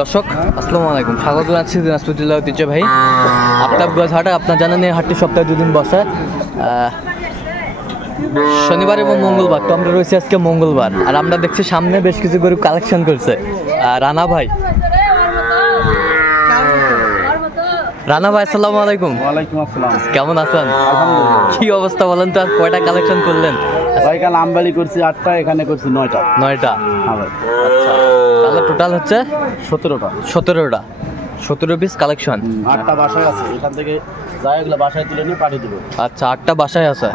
দর্শক আসসালামু আলাইকুম, স্বাগত জানাচ্ছি দিনাজপুর জেলার ঐতিহ্যবাহী আফতাবগঞ্জ হাটে। আপনার জানেন এই হাটটি সপ্তাহে 2 দিন বসে, শনিবার এবং মঙ্গলবার। তো আমরা রয়েছি আজকে মঙ্গলবার, আর আমরা দেখছি সামনে বেশ কিছু গরু কালেকশন করছে রানা ভাই। রানা ভাই আসসালামু আলাইকুম। ওয়ালাইকুম আসসালাম। কেমন আছেন? আলহামদুলিল্লাহ। কি অবস্থা বলেন তো, আর কয়টা কালেকশন করলেন? ভাই কাল আমবাড়ি করছি 8টা, এখানে করছি 9টা। 9টা। হ্যাঁ ভাই। আচ্ছা, তাহলে টোটাল হচ্ছে 17টা। 17 পিস কালেকশন। 8টা বাসায় আছে, এখান থেকে যাই এগুলো বাসায় তুলে নিয়ে পাঠিয়ে দেবো। আচ্ছা, 8টা বাসায় আছে।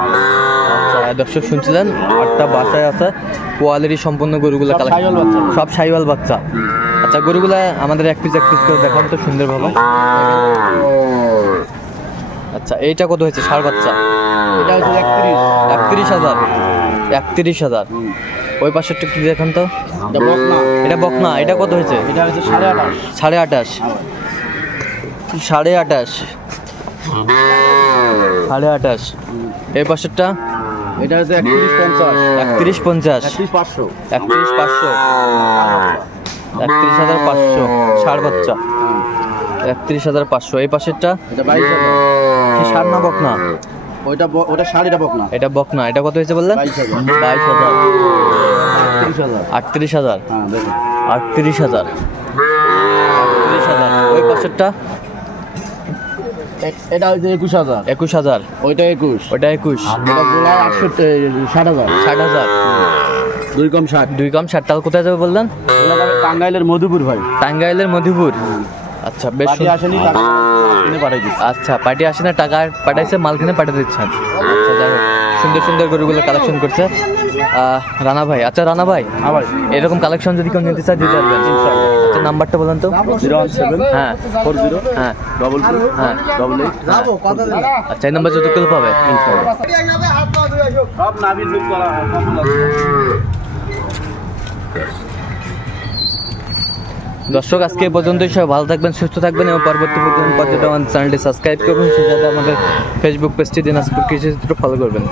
আচ্ছা দর্শক শুনছিলেন, 8টা বাসায় আছে। কোয়ালিটি সম্পন্ন গরুগুলো সব শাহিওয়াল বাচ্চা। সব শাহিওয়াল বাচ্চা। আচ্ছা, গরুগুলা আমাদের এক পিস করে দেখান তো সুন্দরভাবে। আচ্ছা, এইটা কত হয়েছে? ষাঁড় বাচ্চা। এটা হচ্ছে 31,000। 31,000। ওই পাশেরটা একটু দেখান তো। এটা বকনা। এটা বকনা। এটা কত হয়েছে? এটা হচ্ছে 28.5। 28.5। 28.5। 28.5। এই পাশেরটা? এটা হচ্ছে 31.50। 31.50। 31.500। 31,500। 31,500 ষাঁড় বাচ্চা। 31,500। এই পাশেরটা? এটা 22,000। কি ষাঁড় না বকনা? ওটা শাড়িটা বকনা। এটা বকনা। এটা কত হয়েছে বললেন? 22,000। 22,000। 30,000। 38,000। হ্যাঁ দেখুন। 38,000। 38,000। ওই পাশেরটা? এটা হচ্ছে 21,000। 21,000। ওইটা 21। ওটা 21। এটা গোলা 60,000। 60,000। 2 কম 60। 2 কম 60। তাহলে কোথায় যাবে বললেন? টাঙ্গাইলের মধুপুর ভাই। টাঙ্গাইলের মধুপুর। আচ্ছা, বেশ পার্টি আসেনি, টাকা কিনে পাঠাই দিচ্ছি। আচ্ছা, পার্টি আসে না, টাকা পাঠাইছে, মালখানে পাঠিয়ে দিচ্ছেন। আচ্ছা, যাই হোক, সুন্দর সুন্দর গরুগুলো কালেকশন করছে রানা ভাই। আচ্ছা রানা ভাই, আবার এরকম কালেকশন যদি কেউ নিতে চায় দিতে পারবেন? আচ্ছা, নাম্বারটা বলেন তো। 017। হ্যাঁ 40। হ্যাঁ 22। হ্যাঁ 88। আচ্ছা, এই নাম্বার যতগুলো পাবে সব নাবিল বুক করা আছে। দর্শক আজকে এই পর্যন্তই। সবাই ভালো থাকবেন, সুস্থ থাকবেন এবং পরবর্তী পর্যন্ত আমাদের চ্যানেলটি সাবস্ক্রাইব করবেন, সেই সাথে আমাদের ফেসবুক পেজটি দিনাজপুর কৃষি চিত্র ফলো করবেন।